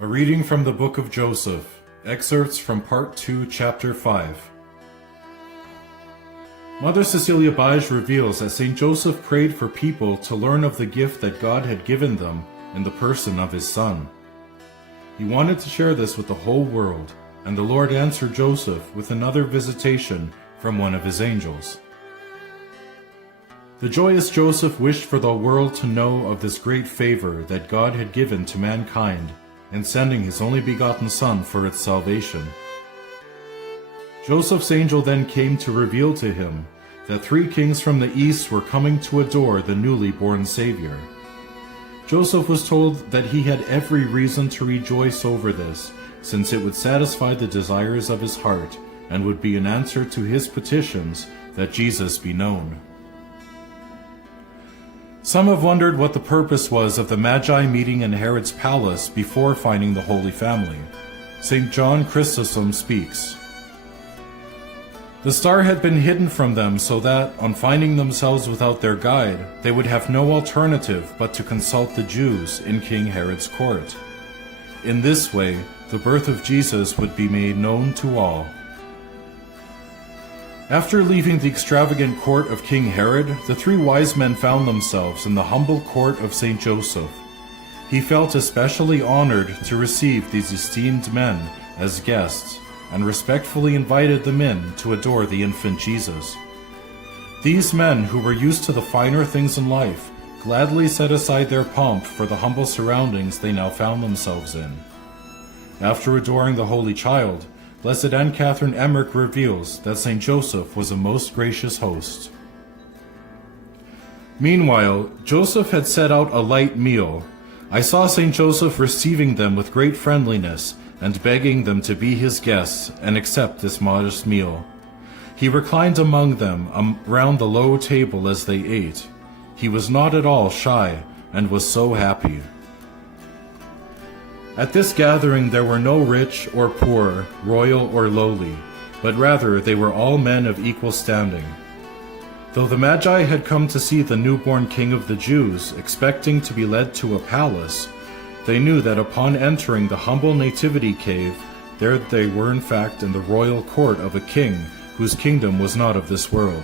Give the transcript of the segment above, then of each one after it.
A reading from the book of Joseph, excerpts from Part 2, Chapter 5. Mother Cecilia Bage reveals that St. Joseph prayed for people to learn of the gift that God had given them in the person of his Son. He wanted to share this with the whole world, and the Lord answered Joseph with another visitation from one of his angels. The joyous Joseph wished for the world to know of this great favor that God had given to mankind in sending his only begotten Son for its salvation. Joseph's angel then came to reveal to him that 3 kings from the east were coming to adore the newly born Savior. Joseph was told that he had every reason to rejoice over this, since it would satisfy the desires of his heart and would be an answer to his petitions that Jesus be known. Some have wondered what the purpose was of the Magi meeting in Herod's palace before finding the Holy Family. St. John Chrysostom speaks, "The star had been hidden from them so that, on finding themselves without their guide, they would have no alternative but to consult the Jews in King Herod's court. In this way, the birth of Jesus would be made known to all." After leaving the extravagant court of King Herod, the 3 wise men found themselves in the humble court of St. Joseph. He felt especially honored to receive these esteemed men as guests, and respectfully invited them in to adore the infant Jesus. These men, who were used to the finer things in life, gladly set aside their pomp for the humble surroundings they now found themselves in. After adoring the Holy Child, Blessed Anne Catherine Emmerich reveals that St. Joseph was a most gracious host. Meanwhile, Joseph had set out a light meal. I saw St. Joseph receiving them with great friendliness and begging them to be his guests and accept this modest meal. He reclined among them around the low table as they ate. He was not at all shy and was so happy. At this gathering there were no rich or poor, royal or lowly, but rather they were all men of equal standing. Though the Magi had come to see the newborn King of the Jews, expecting to be led to a palace, they knew that upon entering the humble Nativity cave, there they were in fact in the royal court of a king whose kingdom was not of this world.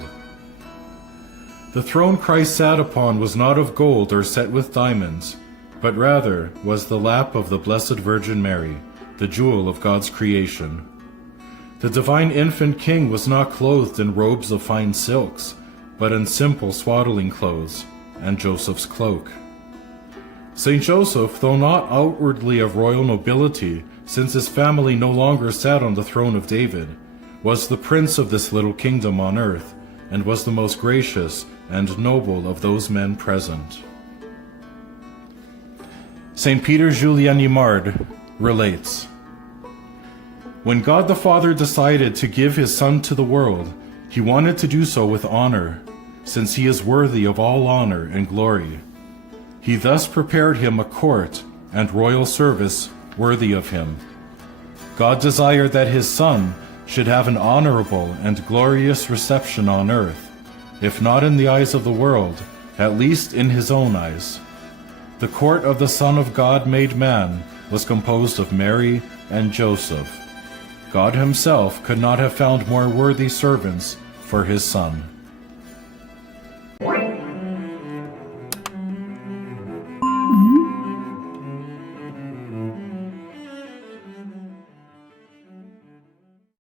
The throne Christ sat upon was not of gold or set with diamonds, but rather was the lap of the Blessed Virgin Mary, the jewel of God's creation. The divine infant king was not clothed in robes of fine silks, but in simple swaddling clothes, and Joseph's cloak. St. Joseph, though not outwardly of royal nobility, since his family no longer sat on the throne of David, was the prince of this little kingdom on earth, and was the most gracious and noble of those men present. St. Peter Julien Yimard relates, "When God the Father decided to give his Son to the world, he wanted to do so with honor, since he is worthy of all honor and glory. He thus prepared him a court and royal service worthy of him. God desired that his Son should have an honorable and glorious reception on earth, if not in the eyes of the world, at least in his own eyes. The court of the Son of God made man was composed of Mary and Joseph. God himself could not have found more worthy servants for his Son."